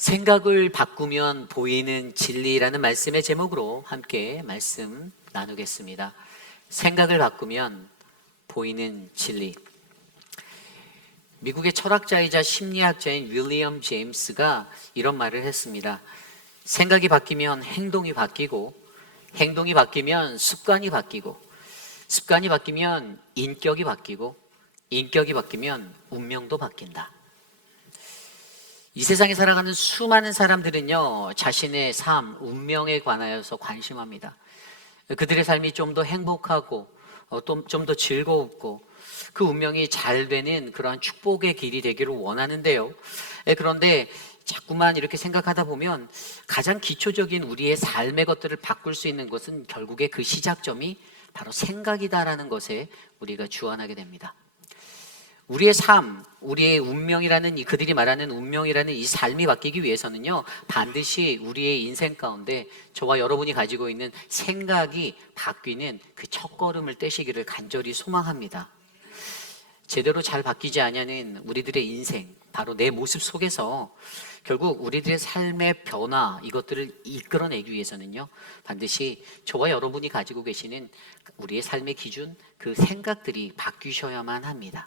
생각을 바꾸면 보이는 진리라는 말씀의 제목으로 함께 말씀 나누겠습니다. 생각을 바꾸면 보이는 진리. 미국의 철학자이자 심리학자인 윌리엄 제임스가 이런 말을 했습니다. 생각이 바뀌면 행동이 바뀌고, 행동이 바뀌면 습관이 바뀌고, 습관이 바뀌면 인격이 바뀌고, 인격이 바뀌면 운명도 바뀐다. 이 세상에 살아가는 수많은 사람들은요, 자신의 삶, 운명에 관하여서 관심합니다. 그들의 삶이 좀 더 행복하고, 좀 더 즐거웠고, 그 운명이 잘 되는 그러한 축복의 길이 되기를 원하는데요. 그런데 자꾸만 이렇게 생각하다 보면 가장 기초적인 우리의 삶의 것들을 바꿀 수 있는 것은 결국에 그 시작점이 바로 생각이다라는 것에 우리가 주안하게 됩니다. 우리의 삶, 우리의 운명이라는 그들이 말하는 운명이라는 이 삶이 바뀌기 위해서는요, 반드시 우리의 인생 가운데 저와 여러분이 가지고 있는 생각이 바뀌는 그 첫걸음을 떼시기를 간절히 소망합니다. 제대로 잘 바뀌지 않냐는 우리들의 인생, 바로 내 모습 속에서 결국 우리들의 삶의 변화, 이것들을 이끌어내기 위해서는요, 반드시 저와 여러분이 가지고 계시는 우리의 삶의 기준, 그 생각들이 바뀌셔야만 합니다.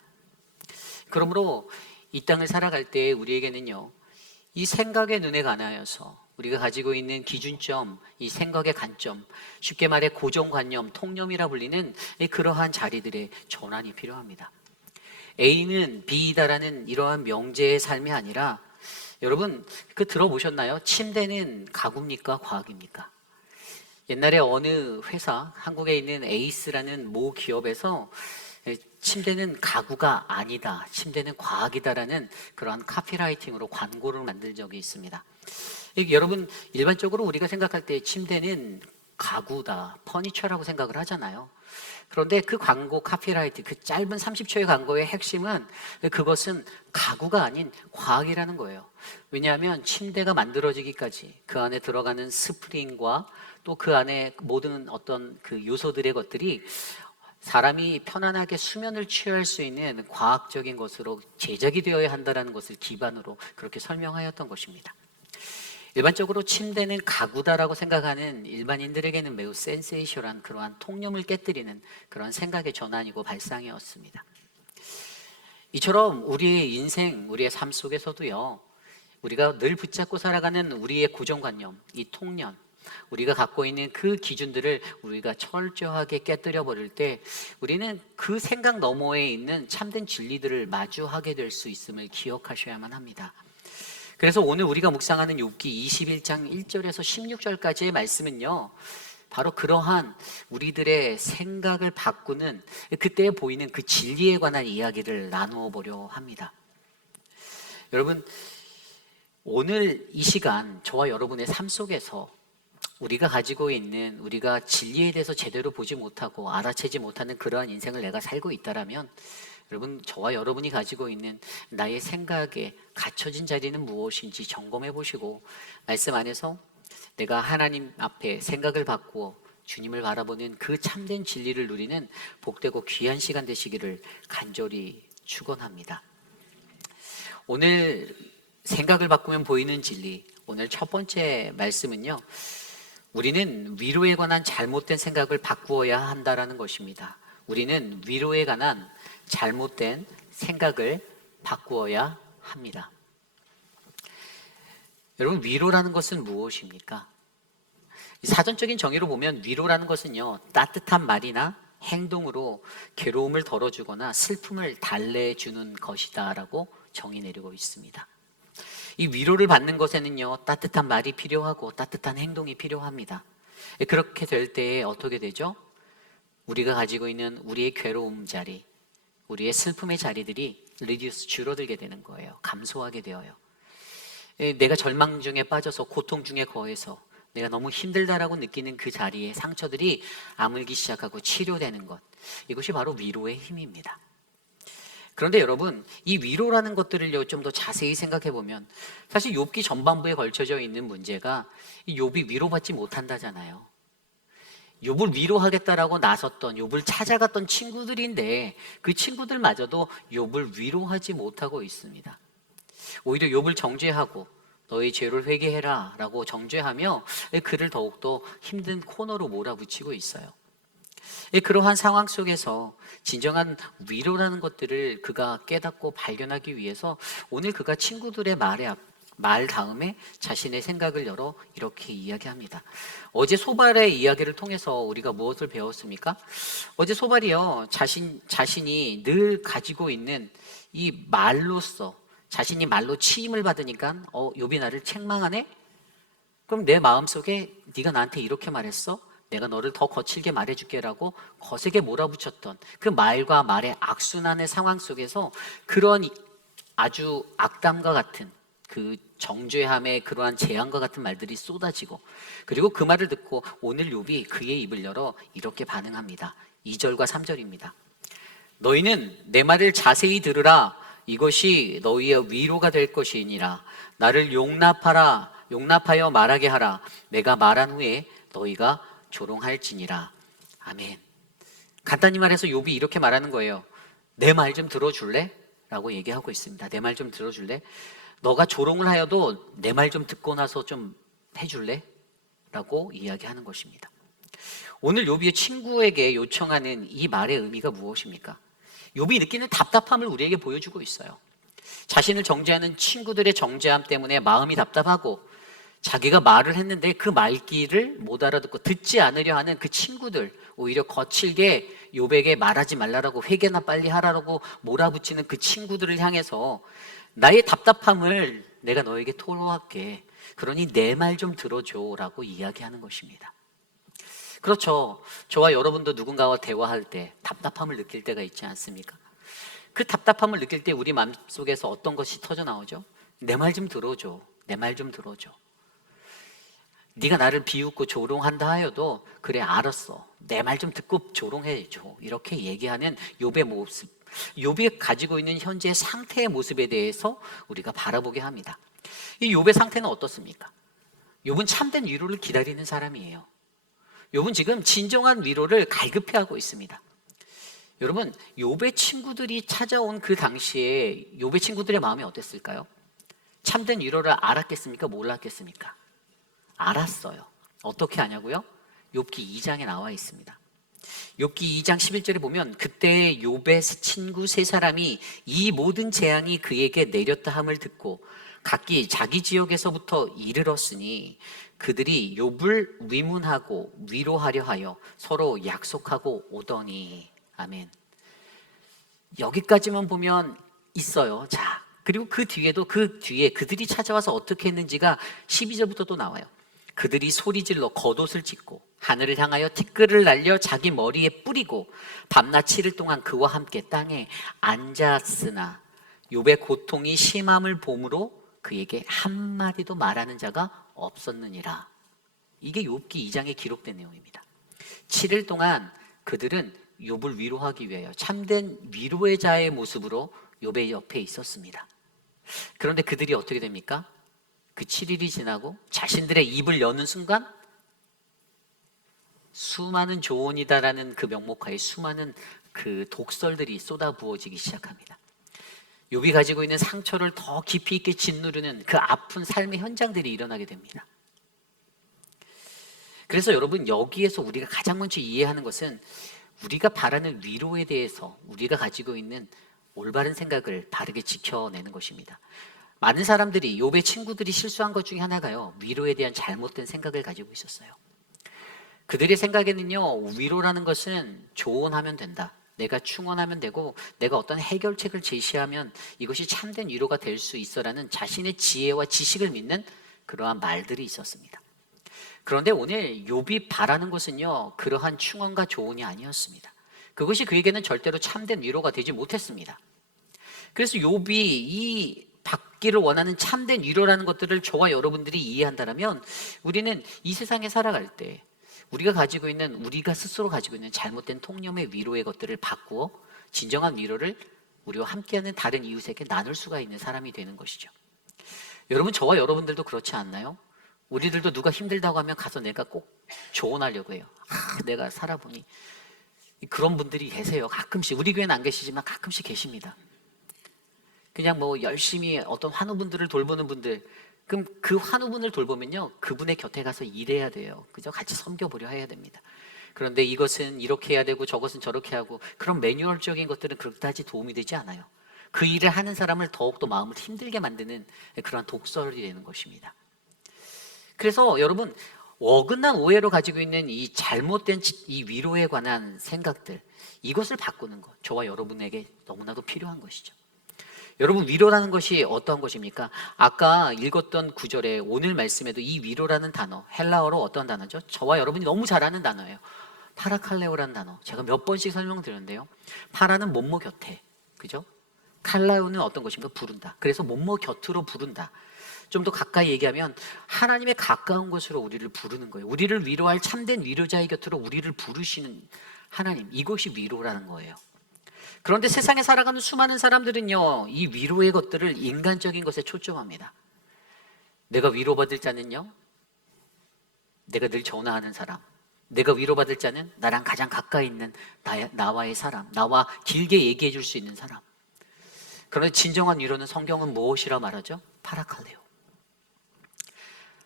그러므로 이 땅을 살아갈 때 우리에게는요, 이 생각의 눈에 관하여서 우리가 가지고 있는 기준점, 이 생각의 관점, 쉽게 말해 고정관념, 통념이라 불리는 그러한 자리들의 전환이 필요합니다. A는 B이다라는 이러한 명제의 삶이 아니라, 여러분 그 들어보셨나요? 침대는 가구입니까? 과학입니까? 옛날에 어느 회사, 한국에 있는 에이스라는 모 기업에서 침대는 가구가 아니다, 침대는 과학이다라는 그러한 카피라이팅으로 광고를 만든 적이 있습니다. 여러분, 일반적으로 우리가 생각할 때 침대는 가구다, 퍼니처라고 생각을 하잖아요. 그런데 그 광고 카피라이팅, 그 짧은 30초의 광고의 핵심은 그것은 가구가 아닌 과학이라는 거예요. 왜냐하면 침대가 만들어지기까지 그 안에 들어가는 스프링과 또 그 안에 모든 어떤 그 요소들의 것들이 사람이 편안하게 수면을 취할 수 있는 과학적인 것으로 제작이 되어야 한다는 것을 기반으로 그렇게 설명하였던 것입니다. 일반적으로 침대는 가구다라고 생각하는 일반인들에게는 매우 센세이션한 그러한 통념을 깨뜨리는 그런 생각의 전환이고 발상이었습니다. 이처럼 우리의 인생, 우리의 삶 속에서도요, 우리가 늘 붙잡고 살아가는 우리의 고정관념, 이 통념, 우리가 갖고 있는 그 기준들을 우리가 철저하게 깨뜨려 버릴 때 우리는 그 생각 너머에 있는 참된 진리들을 마주하게 될 수 있음을 기억하셔야만 합니다. 그래서 오늘 우리가 묵상하는 욥기 21장 1절에서 16절까지의 말씀은요, 바로 그러한 우리들의 생각을 바꾸는 그때 보이는 그 진리에 관한 이야기를 나누어 보려 합니다. 여러분, 오늘 이 시간 저와 여러분의 삶 속에서 우리가 가지고 있는, 우리가 진리에 대해서 제대로 보지 못하고 알아채지 못하는 그러한 인생을 내가 살고 있다라면, 여러분, 저와 여러분이 가지고 있는 나의 생각에 갇혀진 자리는 무엇인지 점검해 보시고 말씀 안에서 내가 하나님 앞에 생각을 바꾸어 주님을 바라보는 그 참된 진리를 누리는 복되고 귀한 시간 되시기를 간절히 축원합니다. 오늘 생각을 바꾸면 보이는 진리, 오늘 첫 번째 말씀은요, 우리는 위로에 관한 잘못된 생각을 바꾸어야 한다라는 것입니다. 우리는 위로에 관한 잘못된 생각을 바꾸어야 합니다. 여러분, 위로라는 것은 무엇입니까? 사전적인 정의로 보면 위로라는 것은요, 따뜻한 말이나 행동으로 괴로움을 덜어주거나 슬픔을 달래주는 것이다라고 정의 내리고 있습니다. 이 위로를 받는 것에는요, 따뜻한 말이 필요하고 따뜻한 행동이 필요합니다. 그렇게 될 때에 어떻게 되죠? 우리가 가지고 있는 우리의 괴로움 자리, 우리의 슬픔의 자리들이 줄어들게 되는 거예요. 감소하게 되어요. 내가 절망 중에 빠져서 고통 중에 거해서 내가 너무 힘들다라고 느끼는 그 자리에 상처들이 아물기 시작하고 치료되는 것, 이것이 바로 위로의 힘입니다. 그런데 여러분, 이 위로라는 것들을 좀 더 자세히 생각해 보면 사실 욥기 전반부에 걸쳐져 있는 문제가 이 욥이 위로받지 못한다잖아요. 욥을 위로하겠다라고 나섰던, 욥을 찾아갔던 친구들인데 그 친구들마저도 욥을 위로하지 못하고 있습니다. 오히려 욥을 정죄하고 너의 죄를 회개해라 라고 정죄하며 그를 더욱더 힘든 코너로 몰아붙이고 있어요. 그러한 상황 속에서 진정한 위로라는 것들을 그가 깨닫고 발견하기 위해서 오늘 그가 친구들의 말 다음에 자신의 생각을 열어 이렇게 이야기합니다. 어제 소발의 이야기를 통해서 우리가 무엇을 배웠습니까? 어제 소발이요, 자신이 늘 가지고 있는 이 말로써 자신이 말로 치임을 받으니까 욥이 나를 책망하네? 그럼 내 마음속에 네가 나한테 이렇게 말했어? 내가 너를 더 거칠게 말해줄게라고 거세게 몰아붙였던 그 말과 말의 악순환의 상황 속에서 그런 아주 악담과 같은 그 정죄함의 그러한 재앙과 같은 말들이 쏟아지고, 그리고 그 말을 듣고 오늘 욥이 그의 입을 열어 이렇게 반응합니다. 2절과 3절입니다. 너희는 내 말을 자세히 들으라. 이것이 너희의 위로가 될 것이니라. 나를 용납하여 말하게 하라. 내가 말한 후에 너희가 조롱할지니라. 아멘. 간단히 말해서 욥이 이렇게 말하는 거예요. 내 말 좀 들어줄래? 라고 얘기하고 있습니다. 내 말 좀 들어줄래? 너가 조롱을 하여도 내 말 좀 듣고 나서 좀 해줄래? 라고 이야기하는 것입니다. 오늘 욥이 친구에게 요청하는 이 말의 의미가 무엇입니까? 욥이 느끼는 답답함을 우리에게 보여주고 있어요. 자신을 정죄하는 친구들의 정죄함 때문에 마음이 답답하고, 자기가 말을 했는데 그 말귀를 못 알아듣고 듣지 않으려 하는 그 친구들, 오히려 거칠게 욥에게 말하지 말라라고, 회개나 빨리 하라고 몰아붙이는 그 친구들을 향해서 나의 답답함을 내가 너에게 토로할게. 그러니 내 말 좀 들어줘라고 이야기하는 것입니다. 그렇죠. 저와 여러분도 누군가와 대화할 때 답답함을 느낄 때가 있지 않습니까? 그 답답함을 느낄 때 우리 마음속에서 어떤 것이 터져 나오죠? 내 말 좀 들어줘. 내 말 좀 들어줘. 네가 나를 비웃고 조롱한다 하여도 그래 알았어. 내 말 좀 듣고 조롱해줘. 이렇게 얘기하는 욥의 모습, 욥이 가지고 있는 현재의 상태의 모습에 대해서 우리가 바라보게 합니다. 이 욥의 상태는 어떻습니까? 욥은 참된 위로를 기다리는 사람이에요. 욥은 지금 진정한 위로를 갈급해하고 있습니다. 여러분, 욥의 친구들이 찾아온 그 당시에 욥의 친구들의 마음이 어땠을까요? 참된 위로를 알았겠습니까? 몰랐겠습니까? 알았어요. 어떻게 아냐고요? 욥기 2장에 나와 있습니다. 욥기 2장 11절에 보면 그때 욥의 친구 세 사람이 이 모든 재앙이 그에게 내렸다 함을 듣고 각기 자기 지역에서부터 이르렀으니 그들이 욥을 위문하고 위로하려 하여 서로 약속하고 오더니. 아멘. 여기까지만 보면 있어요. 자, 그리고 그 뒤에 그들이 찾아와서 어떻게 했는지가 12절부터 또 나와요. 그들이 소리질러 겉옷을 찢고 하늘을 향하여 티끌을 날려 자기 머리에 뿌리고 밤낮 7일 동안 그와 함께 땅에 앉았으나 욥의 고통이 심함을 보므로 그에게 한마디도 말하는 자가 없었느니라. 이게 욥기 2장에 기록된 내용입니다. 7일 동안 그들은 욥을 위로하기 위하여 참된 위로의 자의 모습으로 욥의 옆에 있었습니다. 그런데 그들이 어떻게 됩니까? 그 7일이 지나고 자신들의 입을 여는 순간 수많은 조언이다라는 그 명목하에 수많은 그 독설들이 쏟아부어지기 시작합니다. 욥이 가지고 있는 상처를 더 깊이 있게 짓누르는 그 아픈 삶의 현장들이 일어나게 됩니다. 그래서 여러분, 여기에서 우리가 가장 먼저 이해하는 것은 우리가 바라는 위로에 대해서 우리가 가지고 있는 올바른 생각을 바르게 지켜내는 것입니다. 많은 사람들이, 욥의 친구들이 실수한 것 중에 하나가요, 위로에 대한 잘못된 생각을 가지고 있었어요. 그들의 생각에는요, 위로라는 것은 조언하면 된다. 내가 충원하면 되고 내가 어떤 해결책을 제시하면 이것이 참된 위로가 될 수 있어라는 자신의 지혜와 지식을 믿는 그러한 말들이 있었습니다. 그런데 오늘 욥이 바라는 것은요, 그러한 충언과 조언이 아니었습니다. 그것이 그에게는 절대로 참된 위로가 되지 못했습니다. 그래서 욥이 이 받기를 원하는 참된 위로라는 것들을 저와 여러분들이 이해한다면 우리는 이 세상에 살아갈 때 우리가 스스로 가지고 있는 잘못된 통념의 위로의 것들을 바꾸어 진정한 위로를 우리와 함께하는 다른 이웃에게 나눌 수가 있는 사람이 되는 것이죠. 여러분, 저와 여러분들도 그렇지 않나요? 우리들도 누가 힘들다고 하면 가서 내가 꼭 조언하려고 해요. 내가 살아보니. 그런 분들이 계세요. 가끔씩. 우리 교회는 안 계시지만 가끔씩 계십니다. 그냥 뭐 열심히 어떤 환우분들을 돌보는 분들, 그럼 그 환우분을 돌보면요, 그분의 곁에 가서 일해야 돼요. 그죠? 같이 섬겨보려 해야 됩니다. 그런데 이것은 이렇게 해야 되고 저것은 저렇게 하고, 그런 매뉴얼적인 것들은 그렇다지 도움이 되지 않아요. 그 일을 하는 사람을 더욱더 마음을 힘들게 만드는 그러한 독설이 되는 것입니다. 그래서 여러분, 어긋난 오해로 가지고 있는 이 잘못된 이 위로에 관한 생각들, 이것을 바꾸는 것, 저와 여러분에게 너무나도 필요한 것이죠. 여러분, 위로라는 것이 어떠한 것입니까? 아까 읽었던 구절에 오늘 말씀에도 이 위로라는 단어, 헬라어로 어떤 단어죠? 저와 여러분이 너무 잘 아는 단어예요. 파라칼레오라는 단어. 제가 몇 번씩 설명드렸는데요. 파라는 뭐뭐 곁에, 그죠? 칼라오는 어떤 것입니까? 부른다. 그래서 뭐뭐 곁으로 부른다. 좀 더 가까이 얘기하면 하나님의 가까운 곳으로 우리를 부르는 거예요. 우리를 위로할 참된 위로자의 곁으로 우리를 부르시는 하나님, 이것이 위로라는 거예요. 그런데 세상에 살아가는 수많은 사람들은요, 이 위로의 것들을 인간적인 것에 초점합니다. 내가 위로받을 자는요, 내가 늘 전화하는 사람, 내가 위로받을 자는 나랑 가장 가까이 있는 나와의 사람, 나와 길게 얘기해 줄 수 있는 사람. 그런데 진정한 위로는 성경은 무엇이라 말하죠? 파라칼레오.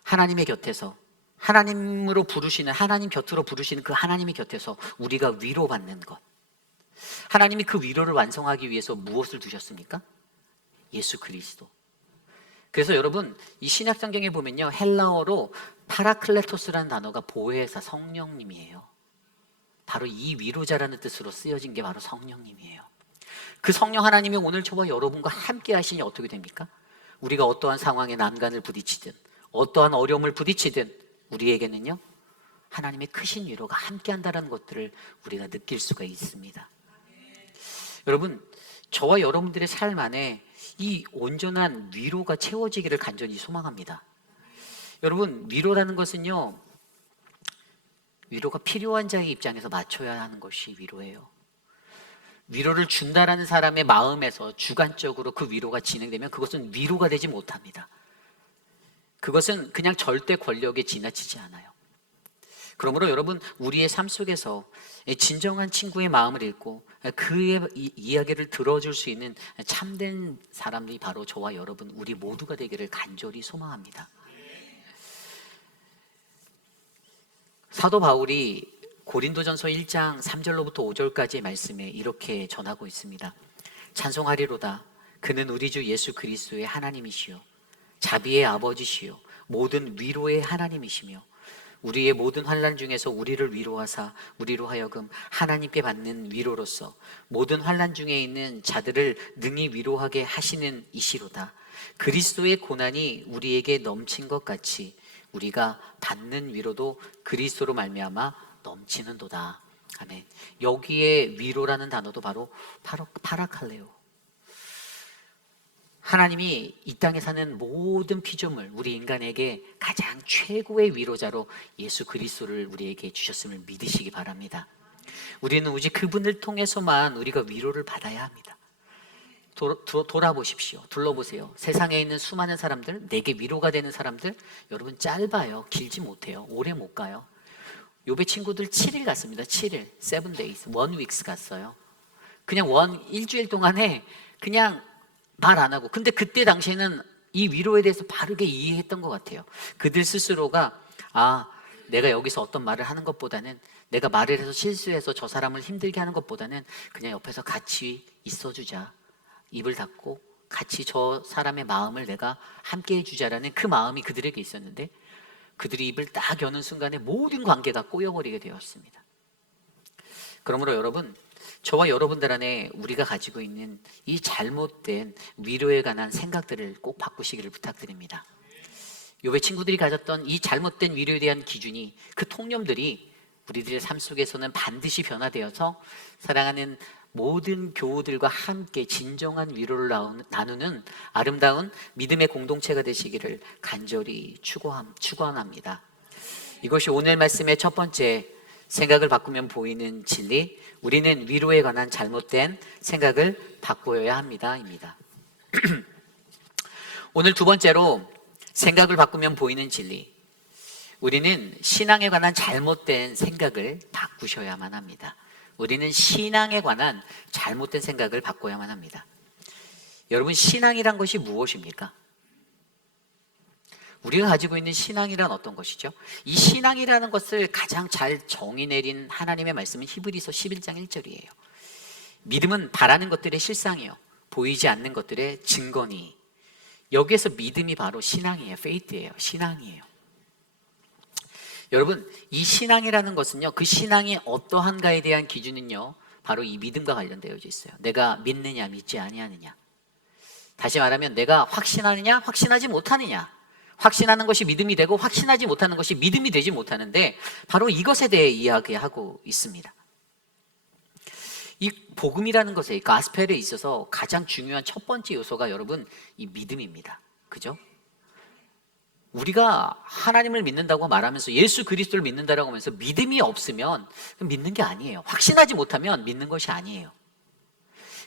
하나님의 곁에서, 하나님으로 부르시는, 하나님 곁으로 부르시는 그 하나님의 곁에서 우리가 위로받는 것. 하나님이 그 위로를 완성하기 위해서 무엇을 두셨습니까? 예수 그리스도. 그래서 여러분, 이 신약성경에 보면요, 헬라어로 파라클레토스라는 단어가 보혜사 성령님이에요. 바로 이 위로자라는 뜻으로 쓰여진 게 바로 성령님이에요. 그 성령 하나님이 오늘 저와 여러분과 함께 하시니 어떻게 됩니까? 우리가 어떠한 상황에 난간을 부딪히든 어떠한 어려움을 부딪히든 우리에게는요, 하나님의 크신 위로가 함께 한다는 것들을 우리가 느낄 수가 있습니다. 여러분, 저와 여러분들의 삶 안에 이 온전한 위로가 채워지기를 간절히 소망합니다. 여러분, 위로라는 것은요, 위로가 필요한 자의 입장에서 맞춰야 하는 것이 위로예요. 위로를 준다라는 사람의 마음에서 주관적으로 그 위로가 진행되면 그것은 위로가 되지 못합니다. 그것은 그냥 절대 권력에 지나치지 않아요. 그러므로 여러분, 우리의 삶 속에서 진정한 친구의 마음을 읽고 그의 이야기를 들어줄 수 있는 참된 사람들이 바로 저와 여러분, 우리 모두가 되기를 간절히 소망합니다. 사도 바울이 고린도전서 1장 3절로부터 5절까지의 말씀에 이렇게 전하고 있습니다. 찬송하리로다. 그는 우리 주 예수 그리스도의 하나님이시요 자비의 아버지시요 모든 위로의 하나님이시며 우리의 모든 환난 중에서 우리를 위로하사 우리로 하여금 하나님께 받는 위로로서 모든 환난 중에 있는 자들을 능히 위로하게 하시는 이시로다. 그리스도의 고난이 우리에게 넘친 것 같이 우리가 받는 위로도 그리스도로 말미암아 넘치는도다. 아멘. 여기에 위로라는 단어도 바로 파라칼레오. 하나님이 이 땅에 사는 모든 피조물, 우리 인간에게 가장 최고의 위로자로 예수 그리스도를 우리에게 주셨음을 믿으시기 바랍니다. 우리는 오직 그분을 통해서만 우리가 위로를 받아야 합니다. 돌아보십시오. 둘러보세요. 세상에 있는 수많은 사람들, 내게 위로가 되는 사람들, 여러분 짧아요. 길지 못해요. 오래 못 가요. 욥의 친구들 7일 갔습니다. 7일, 7 days, 1 weeks 갔어요. 그냥 일주일 동안에 그냥 말 안 하고. 근데 그때 당시에는 이 위로에 대해서 바르게 이해했던 것 같아요. 그들 스스로가 내가 여기서 어떤 말을 하는 것보다는, 내가 말을 해서 실수해서 저 사람을 힘들게 하는 것보다는 그냥 옆에서 같이 있어주자. 입을 닫고 같이 저 사람의 마음을 내가 함께 해주자라는 그 마음이 그들에게 있었는데, 그들이 입을 딱 여는 순간에 모든 관계가 꼬여버리게 되었습니다. 그러므로 여러분, 저와 여러분들 안에 우리가 가지고 있는 이 잘못된 위로에 관한 생각들을 꼭 바꾸시기를 부탁드립니다. 욥의 친구들이 가졌던 이 잘못된 위로에 대한 기준이, 그 통념들이 우리들의 삶 속에서는 반드시 변화되어서 사랑하는 모든 교우들과 함께 진정한 위로를 나누는 아름다운 믿음의 공동체가 되시기를 간절히 축원합니다. 이것이 오늘 말씀의 첫 번째, 생각을 바꾸면 보이는 진리, 우리는 위로에 관한 잘못된 생각을 바꾸어야 합니다입니다. 오늘 두 번째로, 생각을 바꾸면 보이는 진리, 우리는 신앙에 관한 잘못된 생각을 바꾸셔야만 합니다. 우리는 신앙에 관한 잘못된 생각을 바꿔야만 합니다. 여러분, 신앙이란 것이 무엇입니까? 우리가 가지고 있는 신앙이란 어떤 것이죠? 이 신앙이라는 것을 가장 잘 정의 내린 하나님의 말씀은 히브리서 11장 1절이에요. 믿음은 바라는 것들의 실상이요, 보이지 않는 것들의 증거니. 여기에서 믿음이 바로 신앙이에요. faith예요. 신앙이에요. 여러분, 이 신앙이라는 것은요, 그 신앙이 어떠한가에 대한 기준은요, 바로 이 믿음과 관련되어 있어요. 내가 믿느냐 믿지 아니하느냐. 다시 말하면 내가 확신하느냐 확신하지 못하느냐. 확신하는 것이 믿음이 되고 확신하지 못하는 것이 믿음이 되지 못하는데, 바로 이것에 대해 이야기하고 있습니다. 이 복음이라는 것에, 이 가스펠에 있어서 가장 중요한 첫 번째 요소가 여러분, 이 믿음입니다. 그죠? 우리가 하나님을 믿는다고 말하면서, 예수 그리스도를 믿는다라고 하면서 믿음이 없으면 믿는 게 아니에요. 확신하지 못하면 믿는 것이 아니에요.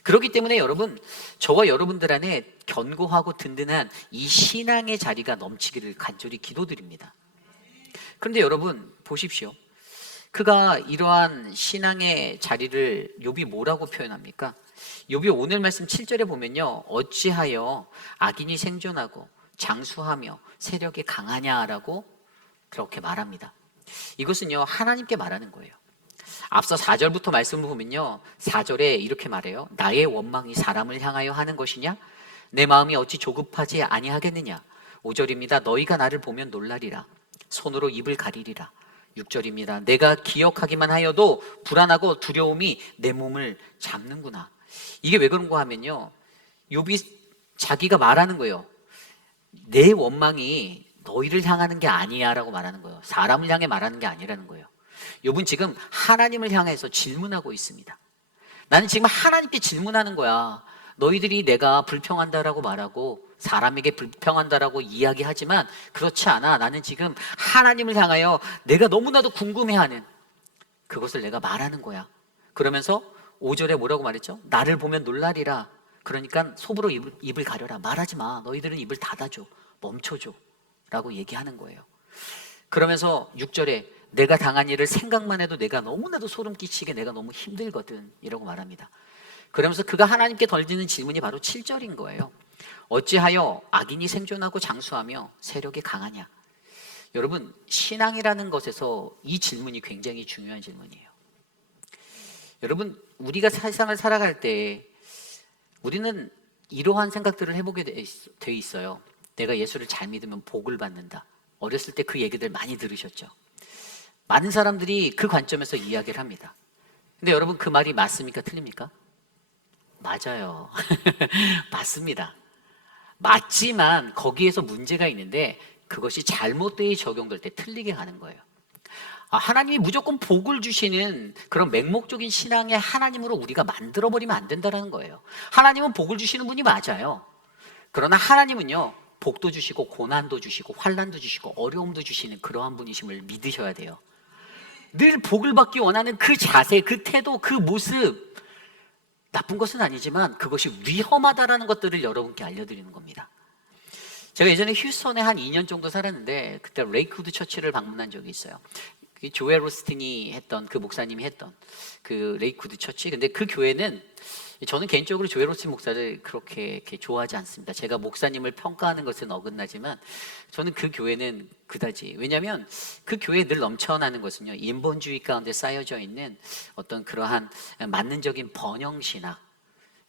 그렇기 때문에 여러분, 저와 여러분들 안에 견고하고 든든한 이 신앙의 자리가 넘치기를 간절히 기도드립니다. 그런데 여러분 보십시오. 그가 이러한 신앙의 자리를 욥이 뭐라고 표현합니까? 욥이 오늘 말씀 7절에 보면요, 어찌하여 악인이 생존하고 장수하며 세력이 강하냐라고 그렇게 말합니다. 이것은요, 하나님께 말하는 거예요. 앞서 4절부터 말씀을 보면요, 4절에 이렇게 말해요. 나의 원망이 사람을 향하여 하는 것이냐? 내 마음이 어찌 조급하지 아니하겠느냐? 5절입니다. 너희가 나를 보면 놀라리라. 손으로 입을 가리리라. 6절입니다. 내가 기억하기만 하여도 불안하고 두려움이 내 몸을 잡는구나. 이게 왜 그런가 하면요, 욥이 자기가 말하는 거예요. 내 원망이 너희를 향하는 게 아니야 라고 말하는 거예요. 사람을 향해 말하는 게 아니라는 거예요. 욥은 지금 하나님을 향해서 질문하고 있습니다. 나는 지금 하나님께 질문하는 거야. 너희들이 내가 불평한다라고 말하고 사람에게 불평한다라고 이야기하지만 그렇지 않아. 나는 지금 하나님을 향하여 내가 너무나도 궁금해하는 그것을 내가 말하는 거야. 그러면서 5절에 뭐라고 말했죠? 나를 보면 놀라리라. 그러니까 속으로 입을 가려라. 말하지 마. 너희들은 입을 닫아줘. 멈춰줘. 라고 얘기하는 거예요. 그러면서 6절에 내가 당한 일을 생각만 해도 내가 너무나도 소름 끼치게 내가 너무 힘들거든. 이라고 말합니다. 그러면서 그가 하나님께 던지는 질문이 바로 7절인 거예요. 어찌하여 악인이 생존하고 장수하며 세력이 강하냐? 여러분, 신앙이라는 것에서 이 질문이 굉장히 중요한 질문이에요. 여러분, 우리가 세상을 살아갈 때 우리는 이러한 생각들을 해보게 돼 있어요. 내가 예수를 잘 믿으면 복을 받는다. 어렸을 때 그 얘기들 많이 들으셨죠? 많은 사람들이 그 관점에서 이야기를 합니다. 근데 여러분, 그 말이 맞습니까? 틀립니까? 맞아요. 맞습니다. 맞지만 거기에서 문제가 있는데, 그것이 잘못되게 적용될 때 틀리게 가는 거예요. 하나님이 무조건 복을 주시는 그런 맹목적인 신앙의 하나님으로 우리가 만들어버리면 안 된다는 거예요. 하나님은 복을 주시는 분이 맞아요. 그러나 하나님은요, 복도 주시고 고난도 주시고 환난도 주시고 어려움도 주시는 그러한 분이심을 믿으셔야 돼요. 늘 복을 받기 원하는 그 자세, 그 태도, 그 모습, 나쁜 것은 아니지만 그것이 위험하다라는 것들을 여러분께 알려드리는 겁니다. 제가 예전에 휴스턴에 한 2년 정도 살았는데, 그때 레이크우드 처치를 방문한 적이 있어요. 조엘 로스틴이 했던, 그 목사님이 했던 그 레이크우드 처치. 근데 그 교회는, 저는 개인적으로 조엘 로스틴 목사를 그렇게 좋아하지 않습니다. 제가 목사님을 평가하는 것은 어긋나지만 저는 그 교회는 그다지. 왜냐하면 그 교회에 늘 넘쳐나는 것은요, 인본주의 가운데 쌓여져 있는 어떤 그러한 만능적인 번영신학,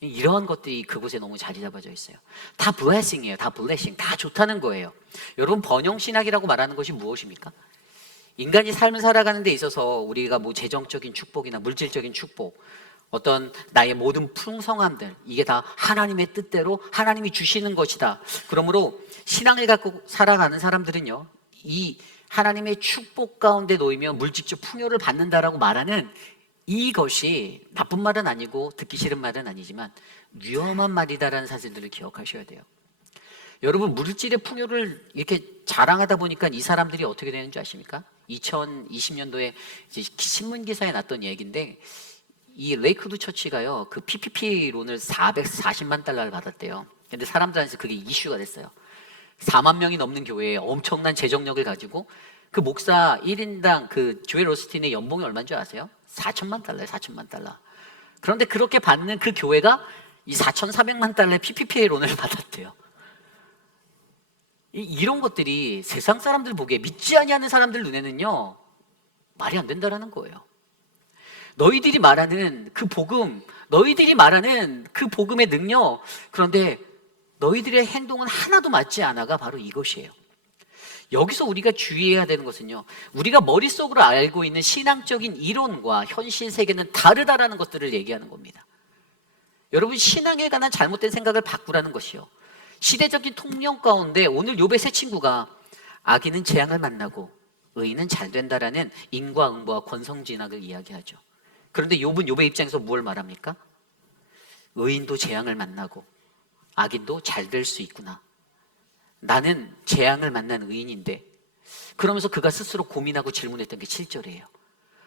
이러한 것들이 그곳에 너무 자리 잡아져 있어요. 다 블레싱이에요. 다 블레싱. 다 좋다는 거예요. 여러분, 번영신학이라고 말하는 것이 무엇입니까? 인간이 삶을 살아가는 데 있어서 우리가 뭐 재정적인 축복이나 물질적인 축복, 어떤 나의 모든 풍성함들, 이게 다 하나님의 뜻대로 하나님이 주시는 것이다. 그러므로 신앙을 갖고 살아가는 사람들은요, 이 하나님의 축복 가운데 놓이면 물질적 풍요를 받는다라고 말하는 이것이 나쁜 말은 아니고 듣기 싫은 말은 아니지만 위험한 말이다라는 사실들을 기억하셔야 돼요. 여러분, 물질의 풍요를 이렇게 자랑하다 보니까 이 사람들이 어떻게 되는 줄 아십니까? 2020년도에 신문 기사에 났던 얘기인데, 이 레이크우드 처치가요, 그 PPP론을 440만 달러를 받았대요. 근데 사람들한테 그게 이슈가 됐어요. 4만 명이 넘는 교회에 엄청난 재정력을 가지고 그 목사 1인당 그 조엘 로스틴의 연봉이 얼마인 줄 아세요? 4천만 달러예요. 4천만 달러. 그런데 그렇게 받는 그 교회가 이 4,400만 달러의 PPP 론을 받았대요. 이런 것들이 세상 사람들 보기에 믿지 아니하는 사람들 눈에는요 말이 안 된다라는 거예요. 너희들이 말하는 그 복음, 너희들이 말하는 그 복음의 능력, 그런데 너희들의 행동은 하나도 맞지 않아가 바로 이것이에요. 여기서 우리가 주의해야 되는 것은요, 우리가 머릿속으로 알고 있는 신앙적인 이론과 현실 세계는 다르다라는 것들을 얘기하는 겁니다. 여러분, 신앙에 관한 잘못된 생각을 바꾸라는 것이요, 시대적인 통념 가운데 오늘 욥의 세 친구가 악인은 재앙을 만나고 의인은 잘 된다라는 인과응보와 권성진학을 이야기하죠. 그런데 욥은 욥의 입장에서 무엇을 말합니까? 의인도 재앙을 만나고 악인도 잘 될 수 있구나. 나는 재앙을 만난 의인인데, 그러면서 그가 스스로 고민하고 질문했던 게 7절이에요.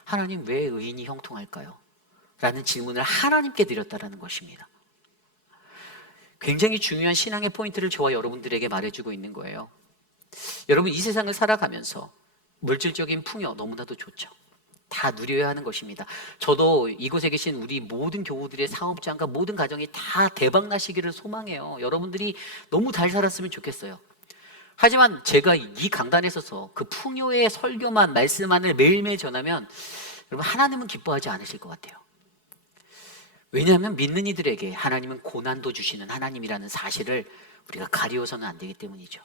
하나님, 왜 의인이 형통할까요? 라는 질문을 하나님께 드렸다라는 것입니다. 굉장히 중요한 신앙의 포인트를 저와 여러분들에게 말해주고 있는 거예요. 여러분, 이 세상을 살아가면서 물질적인 풍요 너무나도 좋죠. 다 누려야 하는 것입니다. 저도 이곳에 계신 우리 모든 교우들의 사업장과 모든 가정이 다 대박 나시기를 소망해요. 여러분들이 너무 잘 살았으면 좋겠어요. 하지만 제가 이 강단에 서서 그 풍요의 설교만, 말씀만을 매일매일 전하면 여러분, 하나님은 기뻐하지 않으실 것 같아요. 왜냐하면 믿는 이들에게 하나님은 고난도 주시는 하나님이라는 사실을 우리가 가리워서는 안 되기 때문이죠.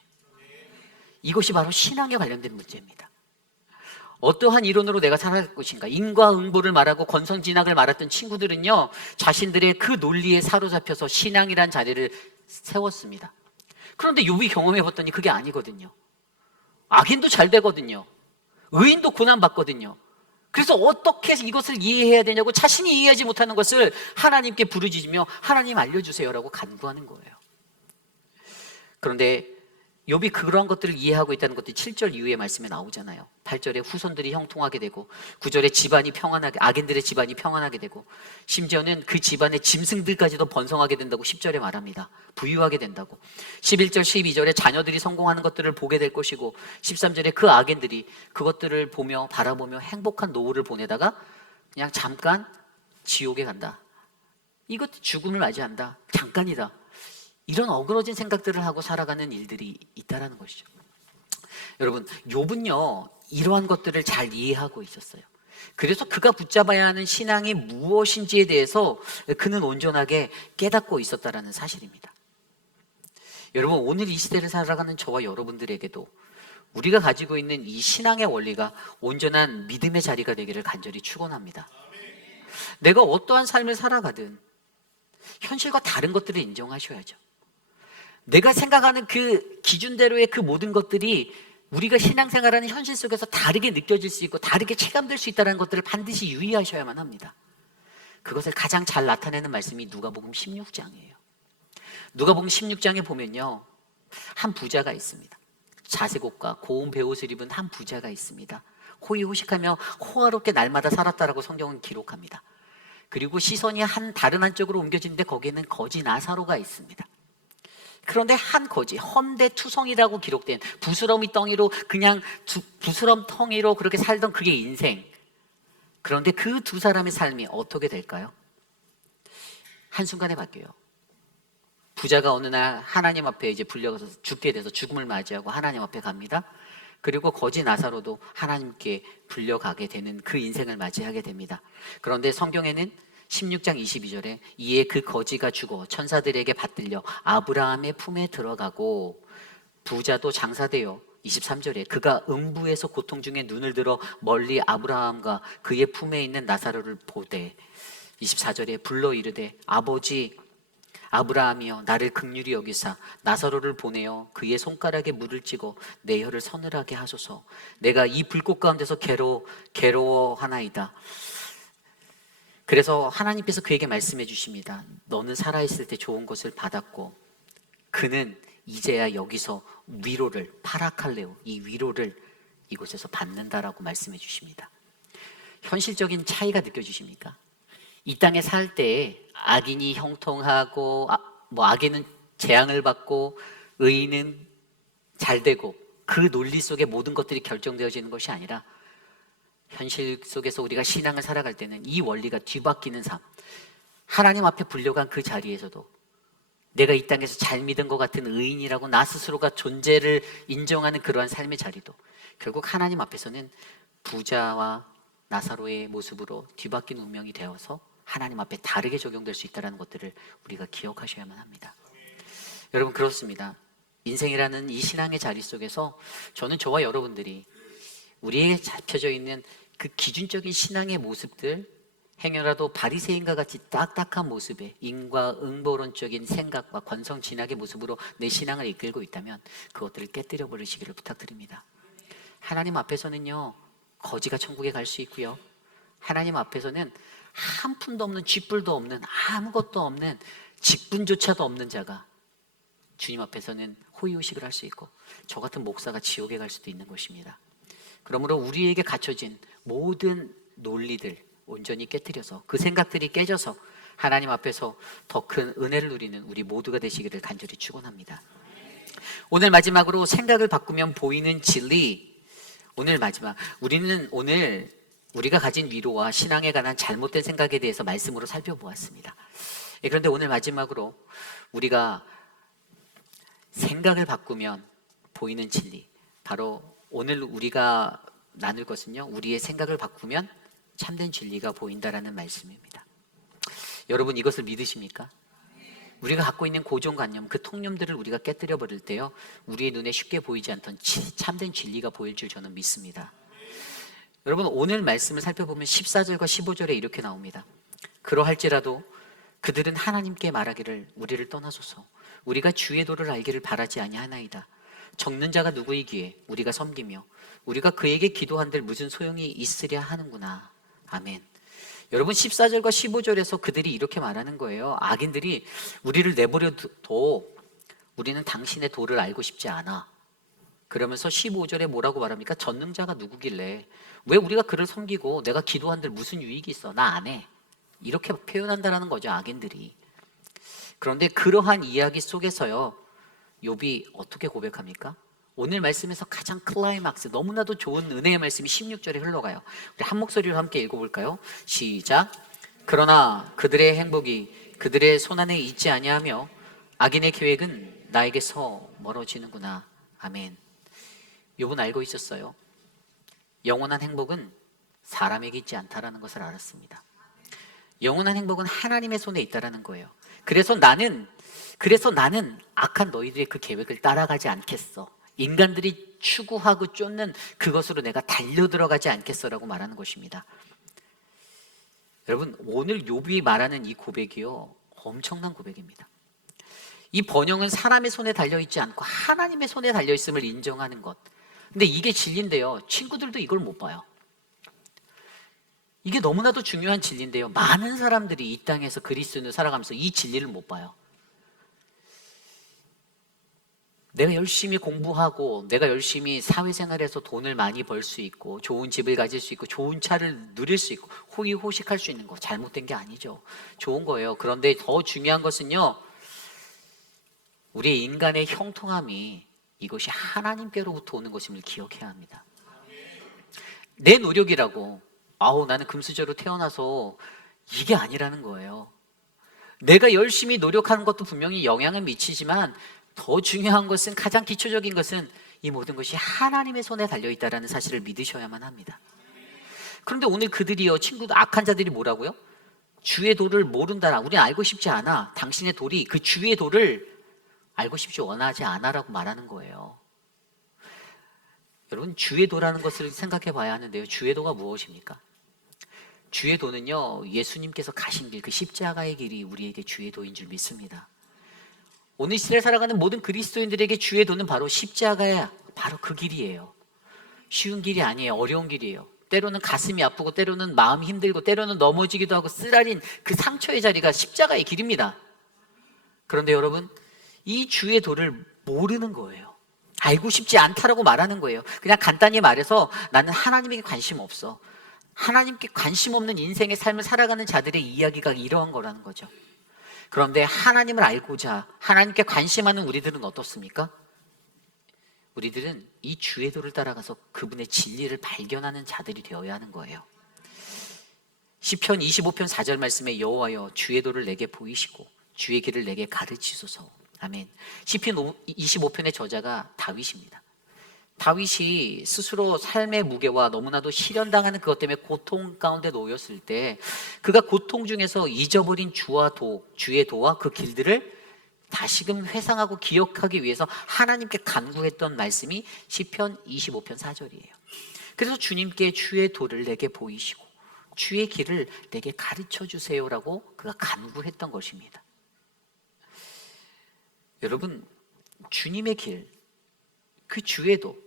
이것이 바로 신앙에 관련된 문제입니다. 어떠한 이론으로 내가 살아갈 것인가, 인과응보를 말하고 권선진학을 말했던 친구들은요, 자신들의 그 논리에 사로잡혀서 신앙이란 자리를 세웠습니다. 그런데 욥이 경험해봤더니 그게 아니거든요. 악인도 잘 되거든요. 의인도 고난받거든요. 그래서 어떻게 이것을 이해해야 되냐고 자신이 이해하지 못하는 것을 하나님께 부르짖으며 하나님 알려주세요라고 간구하는 거예요. 그런데 욥이 그러한 것들을 이해하고 있다는 것들이 7절 이후의 말씀에 나오잖아요. 8절에 후손들이 형통하게 되고, 9절에 집안이 평안하게, 악인들의 집안이 평안하게 되고, 심지어는 그 집안의 짐승들까지도 번성하게 된다고 10절에 말합니다. 부유하게 된다고. 11절, 12절에 자녀들이 성공하는 것들을 보게 될 것이고, 13절에 그 악인들이 그것들을 보며 바라보며 행복한 노후를 보내다가 그냥 잠깐 지옥에 간다. 이것 죽음을 맞이한다. 잠깐이다. 이런 어그러진 생각들을 하고 살아가는 일들이 있다라는 것이죠. 여러분, 욥은요 이러한 것들을 잘 이해하고 있었어요. 그래서 그가 붙잡아야 하는 신앙이 무엇인지에 대해서 그는 온전하게 깨닫고 있었다라는 사실입니다. 여러분, 오늘 이 시대를 살아가는 저와 여러분들에게도 우리가 가지고 있는 이 신앙의 원리가 온전한 믿음의 자리가 되기를 간절히 축원합니다. 내가 어떠한 삶을 살아가든 현실과 다른 것들을 인정하셔야죠. 내가 생각하는 그 기준대로의 그 모든 것들이 우리가 신앙생활하는 현실 속에서 다르게 느껴질 수 있고 다르게 체감될 수 있다는 것들을 반드시 유의하셔야만 합니다. 그것을 가장 잘 나타내는 말씀이 누가복음 16장이에요. 누가복음 16장에 보면요, 한 부자가 있습니다. 자색옷과 고운 베옷을 입은 한 부자가 있습니다. 호의호식하며 호화롭게 날마다 살았다라고 성경은 기록합니다. 그리고 시선이 다른 한쪽으로 옮겨지는데 거기에는 거지 나사로가 있습니다. 그런데 한 거지, 헌대투성이라고 기록된 부스러미 덩이로 그냥 부스럼텅이로 그렇게 살던 그게 인생. 그런데 그 두 사람의 삶이 어떻게 될까요? 한순간에 바뀌어요. 부자가 어느 날 하나님 앞에 이제 불려가서 죽게 돼서 죽음을 맞이하고 하나님 앞에 갑니다. 그리고 거지 나사로도 하나님께 불려가게 되는 그 인생을 맞이하게 됩니다. 그런데 성경에는 16장 22절에 이에 그 거지가 죽어 천사들에게 받들려 아브라함의 품에 들어가고 부자도 장사되어 23절에 그가 음부에서 고통 중에 눈을 들어 멀리 아브라함과 그의 품에 있는 나사로를 보되 24절에 불러 이르되 아버지 아브라함이여 나를 긍휼히 여기사 나사로를 보내어 그의 손가락에 물을 찍어 내 혀를 서늘하게 하소서. 내가 이 불꽃 가운데서 괴로워하나이다. 그래서 하나님께서 그에게 말씀해 주십니다. 너는 살아있을 때 좋은 것을 받았고 그는 이제야 여기서 위로를, 파라칼레오, 이 위로를 이곳에서 받는다라고 말씀해 주십니다. 현실적인 차이가 느껴지십니까? 이 땅에 살 때 악인이 형통하고 악인은 재앙을 받고 의인은 잘 되고 그 논리 속에 모든 것들이 결정되어지는 것이 아니라 현실 속에서 우리가 신앙을 살아갈 때는 이 원리가 뒤바뀌는 삶, 하나님 앞에 불려간 그 자리에서도 내가 이 땅에서 잘 믿은 것 같은 의인이라고 나 스스로가 존재를 인정하는 그러한 삶의 자리도 결국 하나님 앞에서는 부자와 나사로의 모습으로 뒤바뀐 운명이 되어서 하나님 앞에 다르게 적용될 수 있다는 것들을 우리가 기억하셔야만 합니다. 여러분, 그렇습니다. 인생이라는 이 신앙의 자리 속에서 저는 저와 여러분들이 우리에게 잡혀져 있는 그 기준적인 신앙의 모습들, 행여라도 바리새인과 같이 딱딱한 모습의 인과응보론적인 생각과 권성진학의 모습으로 내 신앙을 이끌고 있다면 그것들을 깨뜨려 버리시기를 부탁드립니다. 하나님 앞에서는요, 거지가 천국에 갈 수 있고요, 하나님 앞에서는 한 푼도 없는, 쥐뿔도 없는, 아무것도 없는, 직분조차도 없는 자가 주님 앞에서는 호의호식을 할 수 있고, 저 같은 목사가 지옥에 갈 수도 있는 것입니다. 그러므로 우리에게 갖춰진 모든 논리들 온전히 깨뜨려서 그 생각들이 깨져서 하나님 앞에서 더 큰 은혜를 누리는 우리 모두가 되시기를 간절히 축원합니다. 오늘 마지막으로 생각을 바꾸면 보이는 진리. 오늘 마지막, 우리는 오늘 우리가 가진 위로와 신앙에 관한 잘못된 생각에 대해서 말씀으로 살펴보았습니다. 그런데 오늘 마지막으로 우리가 생각을 바꾸면 보이는 진리, 바로 오늘 우리가 나눌 것은요, 우리의 생각을 바꾸면 참된 진리가 보인다라는 말씀입니다. 여러분, 이것을 믿으십니까? 우리가 갖고 있는 고정관념, 그 통념들을 우리가 깨뜨려 버릴 때요, 우리의 눈에 쉽게 보이지 않던 참된 진리가 보일 줄 저는 믿습니다. 여러분, 오늘 말씀을 살펴보면 14절과 15절에 이렇게 나옵니다. 그러할지라도 그들은 하나님께 말하기를 우리를 떠나소서 우리가 주의 도를 알기를 바라지 아니하나이다. 적는 자가 누구이기에 우리가 섬기며 우리가 그에게 기도한들 무슨 소용이 있으랴 하는구나. 아멘. 여러분, 14절과 15절에서 그들이 이렇게 말하는 거예요. 악인들이 우리를 내버려둬도 우리는 당신의 도를 알고 싶지 않아. 그러면서 15절에 뭐라고 말합니까? 전능자가 누구길래 왜 우리가 그를 섬기고 내가 기도한들 무슨 유익이 있어? 나 안 해. 이렇게 표현한다라는 거죠, 악인들이. 그런데 그러한 이야기 속에서요, 욥이 어떻게 고백합니까? 오늘 말씀에서 가장 클라이막스, 너무나도 좋은 은혜의 말씀이 16절에 흘러가요. 우리 한 목소리로 함께 읽어볼까요? 시작. 그러나 그들의 행복이 그들의 손안에 있지 아니하며 악인의 계획은 나에게서 멀어지는구나. 아멘. 욥은 알고 있었어요. 영원한 행복은 사람에게 있지 않다라는 것을 알았습니다. 영원한 행복은 하나님의 손에 있다라는 거예요. 그래서 나는 악한 너희들의 그 계획을 따라가지 않겠어. 인간들이 추구하고 쫓는 그것으로 내가 달려들어가지 않겠어라고 말하는 것입니다. 여러분, 오늘 욥이 말하는 이 고백이요, 엄청난 고백입니다. 이 번영은 사람의 손에 달려있지 않고 하나님의 손에 달려있음을 인정하는 것. 근데 이게 진리인데요, 친구들도 이걸 못 봐요. 이게 너무나도 중요한 진리인데요, 많은 사람들이 이 땅에서 그리스도인으로 살아가면서 이 진리를 못 봐요. 내가 열심히 공부하고 내가 열심히 사회생활에서 돈을 많이 벌 수 있고 좋은 집을 가질 수 있고 좋은 차를 누릴 수 있고 호의호식할 수 있는 거 잘못된 게 아니죠. 좋은 거예요. 그런데 더 중요한 것은요, 우리 인간의 형통함이 이것이 하나님께로부터 오는 것임을 기억해야 합니다. 내 노력이라고 나는 금수저로 태어나서 이게 아니라는 거예요. 내가 열심히 노력하는 것도 분명히 영향을 미치지만 더 중요한 것은, 가장 기초적인 것은 이 모든 것이 하나님의 손에 달려있다는 사실을 믿으셔야만 합니다. 그런데 오늘 그들이요, 친구들, 악한 자들이 뭐라고요? 주의 도를 모른다. 우리는 알고 싶지 않아. 당신의 도리, 그 주의 도를 알고 싶지 원하지 않아라고 말하는 거예요. 여러분, 주의 도라는 것을 생각해 봐야 하는데요, 주의 도가 무엇입니까? 주의 도는요, 예수님께서 가신 길, 그 십자가의 길이 우리에게 주의 도인 줄 믿습니다. 오늘 시대를 살아가는 모든 그리스도인들에게 주의 도는 바로 십자가야. 바로 그 길이에요. 쉬운 길이 아니에요. 어려운 길이에요. 때로는 가슴이 아프고 때로는 마음이 힘들고 때로는 넘어지기도 하고 쓰라린 그 상처의 자리가 십자가의 길입니다. 그런데 여러분, 이 주의 도를 모르는 거예요. 알고 싶지 않다라고 말하는 거예요. 그냥 간단히 말해서 나는 하나님에게 관심 없어. 하나님께 관심 없는 인생의 삶을 살아가는 자들의 이야기가 이러한 거라는 거죠. 그런데 하나님을 알고자 하나님께 관심하는 우리들은 어떻습니까? 우리들은 이 주의 도를 따라가서 그분의 진리를 발견하는 자들이 되어야 하는 거예요. 시편 25편 4절 말씀에 여호와여 주의 도를 내게 보이시고 주의 길을 내게 가르치소서. 아멘. 시편 25편의 저자가 다윗입니다. 다윗이 스스로 삶의 무게와 너무나도 실현당하는 그것 때문에 고통 가운데 놓였을 때 그가 고통 중에서 잊어버린 주의 도와 그 길들을 다시금 회상하고 기억하기 위해서 하나님께 간구했던 말씀이 시편 25편 4절이에요. 그래서 주님께 주의 도를 내게 보이시고 주의 길을 내게 가르쳐 주세요라고 그가 간구했던 것입니다. 여러분, 주님의 길, 그 주의 도,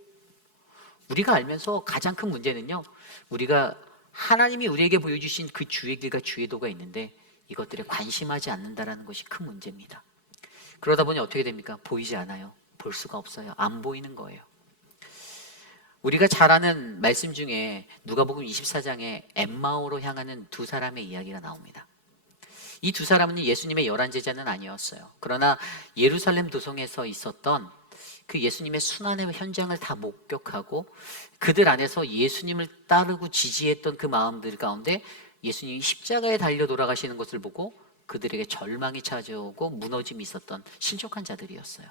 우리가 알면서 가장 큰 문제는요, 우리가 하나님이 우리에게 보여주신 그 주의 길과 주의 도가 있는데 이것들에 관심하지 않는다는 것이 큰 문제입니다. 그러다 보니 어떻게 됩니까? 보이지 않아요. 볼 수가 없어요. 안 보이는 거예요. 우리가 잘 아는 말씀 중에 누가복음 24장에 엠마오로 향하는 두 사람의 이야기가 나옵니다. 이 두 사람은 예수님의 11 제자는 아니었어요. 그러나 예루살렘 도성에서 있었던 그 예수님의 순환의 현장을 다 목격하고 그들 안에서 예수님을 따르고 지지했던 그 마음들 가운데 예수님이 십자가에 달려 돌아가시는 것을 보고 그들에게 절망이 찾아오고 무너짐이 있었던 신족한 자들이었어요.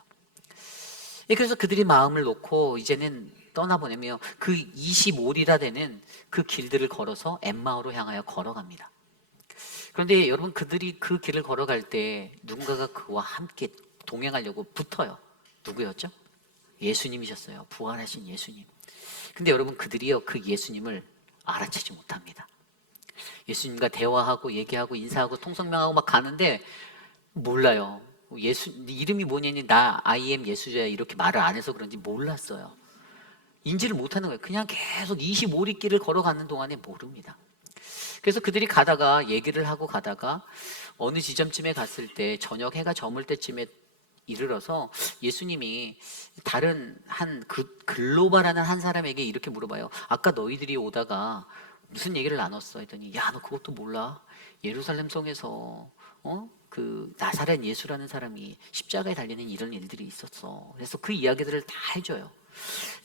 그래서 그들이 마음을 놓고 이제는 떠나보내며 그 25리라 되는 그 길들을 걸어서 엠마오로 향하여 걸어갑니다. 그런데 여러분, 그들이 그 길을 걸어갈 때 누군가가 그와 함께 동행하려고 붙어요. 누구였죠? 예수님이셨어요. 부활하신 예수님. 근데 여러분, 그들이요 그 예수님을 알아채지 못합니다. 예수님과 대화하고 얘기하고 인사하고 통성명하고 막 가는데 몰라요. 예수 이름이 뭐냐니 나 I am 예수야 이렇게 말을 안 해서 그런지 몰랐어요. 인지를 못하는 거예요. 그냥 계속 25리 길을 걸어가는 동안에 모릅니다. 그래서 그들이 가다가 얘기를 하고 가다가 어느 지점쯤에 갔을 때 저녁 해가 저물 때쯤에 이르러서 예수님이 다른 한 글로바라는 한 사람에게 이렇게 물어봐요. 아까 너희들이 오다가 무슨 얘기를 나눴어? 했더니 야, 너 그것도 몰라? 예루살렘 성에서 그 나사렛 예수라는 사람이 십자가에 달리는 이런 일들이 있었어. 그래서 그 이야기들을 다 해줘요.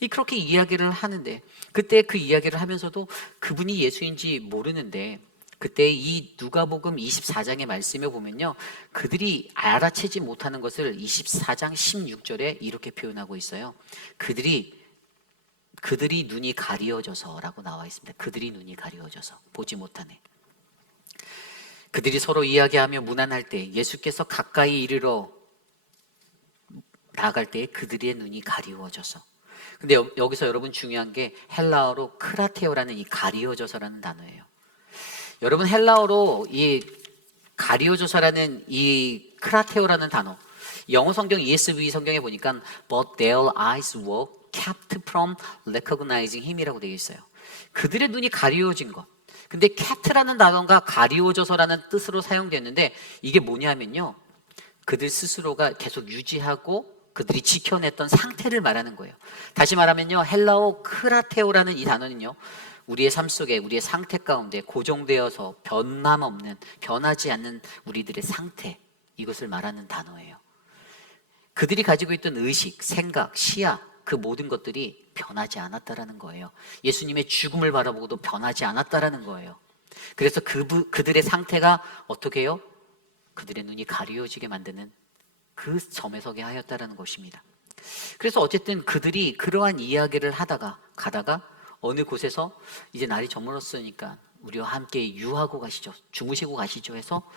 그렇게 이야기를 하는데 그때 그 이야기를 하면서도 그분이 예수인지 모르는데 그때 이 누가복음 24장의 말씀에 보면요, 그들이 알아채지 못하는 것을 24장 16절에 이렇게 표현하고 있어요. 그들이 눈이 가리워져서라고 나와 있습니다. 그들이 눈이 가리워져서 보지 못하네. 그들이 서로 이야기하며 무난할 때 예수께서 가까이 이르러 나아갈 때 그들의 눈이 가리워져서. 근데 여기서 여러분 중요한 게 헬라어로 크라테오라는 이 가리워져서라는 단어예요. 여러분, 헬라어로 이 가리워져서라는 이 크라테오라는 단어, 영어 성경 ESV 성경에 보니까 But their eyes were kept from recognizing him이라고 되어 있어요. 그들의 눈이 가리워진 것. 근데 kept라는 단어가 가리워져서라는 뜻으로 사용됐는데 이게 뭐냐면요, 그들 스스로가 계속 유지하고 그들이 지켜냈던 상태를 말하는 거예요. 다시 말하면요, 헬라어 크라테오라는 이 단어는요, 우리의 삶 속에 우리의 상태 가운데 고정되어서 변함없는, 변하지 않는 우리들의 상태, 이것을 말하는 단어예요. 그들이 가지고 있던 의식, 생각, 시야, 그 모든 것들이 변하지 않았다라는 거예요. 예수님의 죽음을 바라보고도 변하지 않았다라는 거예요. 그래서 그들의 상태가 어떻게 해요? 그들의 눈이 가리워지게 만드는 그 점에 서게 하였다라는 것입니다. 그래서 어쨌든 그들이 그러한 이야기를 하다가 가다가 어느 곳에서 이제 날이 저물었으니까 우리와 함께 유하고 가시죠, 주무시고 가시죠 해서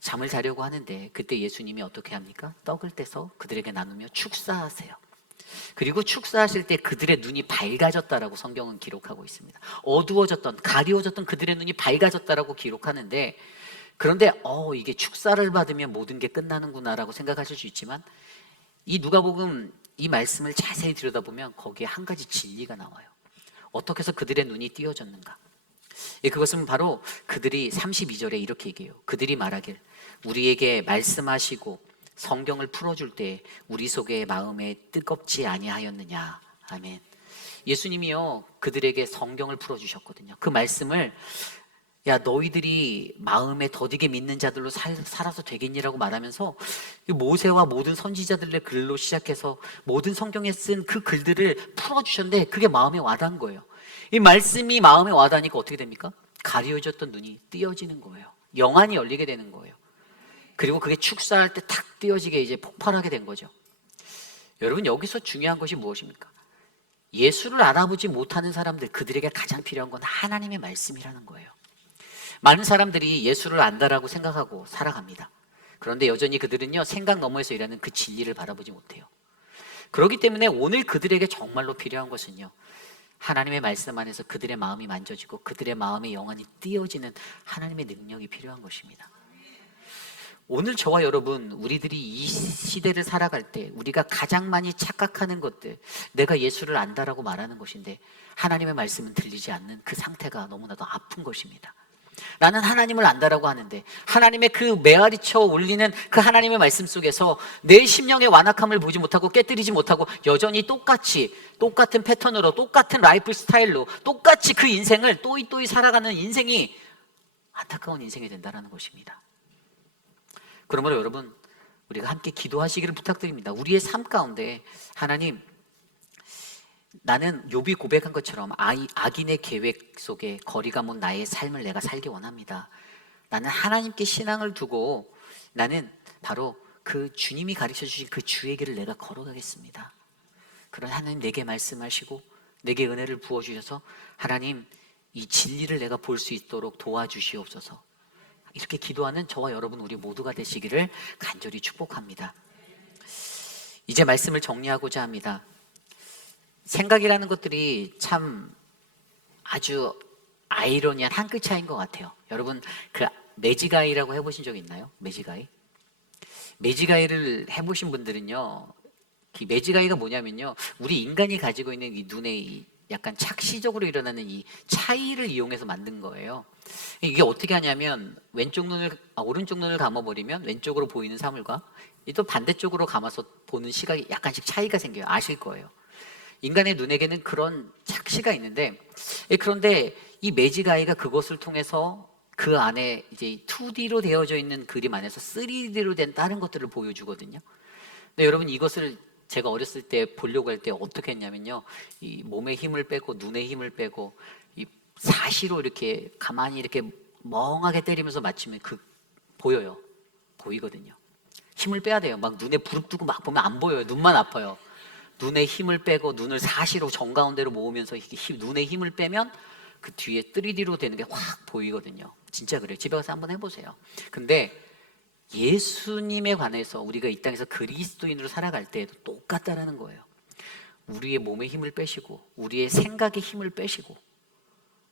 잠을 자려고 하는데 그때 예수님이 어떻게 합니까? 떡을 떼서 그들에게 나누며 축사하세요. 그리고 축사하실 때 그들의 눈이 밝아졌다라고 성경은 기록하고 있습니다. 어두워졌던, 가리워졌던 그들의 눈이 밝아졌다라고 기록하는데, 그런데 이게 축사를 받으면 모든 게 끝나는구나라고 생각하실 수 있지만 이 누가복음 이 말씀을 자세히 들여다보면 거기에 한 가지 진리가 나와요. 어떻게 해서 그들의 눈이 띄어졌는가? 그것은 바로 그들이 32절에 이렇게 얘기해요. 그들이 말하길 우리에게 말씀하시고 성경을 풀어줄 때 우리 속의 마음에 뜨겁지 아니하였느냐. 아멘. 예수님이요 그들에게 성경을 풀어주셨거든요. 그 말씀을 야, 너희들이 마음에 더디게 믿는 자들로 살아서 되겠니라고 말하면서 모세와 모든 선지자들의 글로 시작해서 모든 성경에 쓴 그 글들을 풀어주셨는데 그게 마음에 와닿은 거예요. 이 말씀이 마음에 와닿으니까 어떻게 됩니까? 가려졌던 눈이 띄어지는 거예요. 영안이 열리게 되는 거예요. 그리고 그게 축사할 때 탁 띄어지게 이제 폭발하게 된 거죠. 여러분, 여기서 중요한 것이 무엇입니까? 예수를 알아보지 못하는 사람들, 그들에게 가장 필요한 건 하나님의 말씀이라는 거예요. 많은 사람들이 예수를 안다라고 생각하고 살아갑니다. 그런데 여전히 그들은요, 생각 너머에서 일하는 그 진리를 바라보지 못해요. 그렇기 때문에 오늘 그들에게 정말로 필요한 것은요, 하나님의 말씀 안에서 그들의 마음이 만져지고 그들의 마음의 영안이 띄어지는 하나님의 능력이 필요한 것입니다. 오늘 저와 여러분, 우리들이 이 시대를 살아갈 때 우리가 가장 많이 착각하는 것들, 내가 예수를 안다라고 말하는 것인데 하나님의 말씀은 들리지 않는 그 상태가 너무나도 아픈 것입니다. 나는 하나님을 안다라고 하는데 하나님의 그 메아리쳐 올리는 그 하나님의 말씀 속에서 내 심령의 완악함을 보지 못하고 깨뜨리지 못하고 여전히 똑같은 패턴으로, 똑같은 라이프 스타일로 똑같이 그 인생을 또이또이 살아가는 인생이 안타까운 인생이 된다는 것입니다. 그러므로 여러분, 우리가 함께 기도하시기를 부탁드립니다. 우리의 삶 가운데 하나님, 나는 욥이 고백한 것처럼 악인의 계획 속에 거리가 먼 나의 삶을 내가 살기 원합니다. 나는 하나님께 신앙을 두고 나는 바로 그 주님이 가르쳐 주신 그 주의 길을 내가 걸어가겠습니다. 그런 하나님 내게 말씀하시고 내게 은혜를 부어주셔서 하나님, 이 진리를 내가 볼 수 있도록 도와주시옵소서. 이렇게 기도하는 저와 여러분 우리 모두가 되시기를 간절히 축복합니다. 이제 말씀을 정리하고자 합니다. 생각이라는 것들이 참 아주 아이러니한 한 끗 차이인 것 같아요. 여러분, 그 매지가이라고 해보신 적 있나요? 매지가이를 해보신 분들은요, 이 매지가이가 뭐냐면요, 우리 인간이 가지고 있는 이 눈의 이 약간 착시적으로 일어나는 이 차이를 이용해서 만든 거예요. 이게 어떻게 하냐면 오른쪽 눈을 감아버리면 왼쪽으로 보이는 사물과 또 반대쪽으로 감아서 보는 시각이 약간씩 차이가 생겨요. 아실 거예요. 인간의 눈에게는 그런 착시가 있는데, 그런데 이 매지가이가 그것을 통해서 그 안에 이제 2D로 되어져 있는 그림 안에서 3D로 된 다른 것들을 보여주거든요. 근데 여러분, 이것을 제가 어렸을 때 보려고 할 때 어떻게 했냐면요, 이 몸에 힘을 빼고 눈에 힘을 빼고 이 사시로 이렇게 가만히 이렇게 멍하게 때리면서 맞추면 보이거든요. 힘을 빼야 돼요. 막 눈에 부릅뜨고 막 보면 안 보여요. 눈만 아파요. 눈에 힘을 빼고 눈을 사시로 정가운데로 모으면서 눈에 힘을 빼면 그 뒤에 3D로 되는 게 확 보이거든요. 진짜 그래요. 집에 가서 한번 해보세요. 근데 예수님에 관해서 우리가 이 땅에서 그리스도인으로 살아갈 때에도 똑같다라는 거예요. 우리의 몸에 힘을 빼시고 우리의 생각에 힘을 빼시고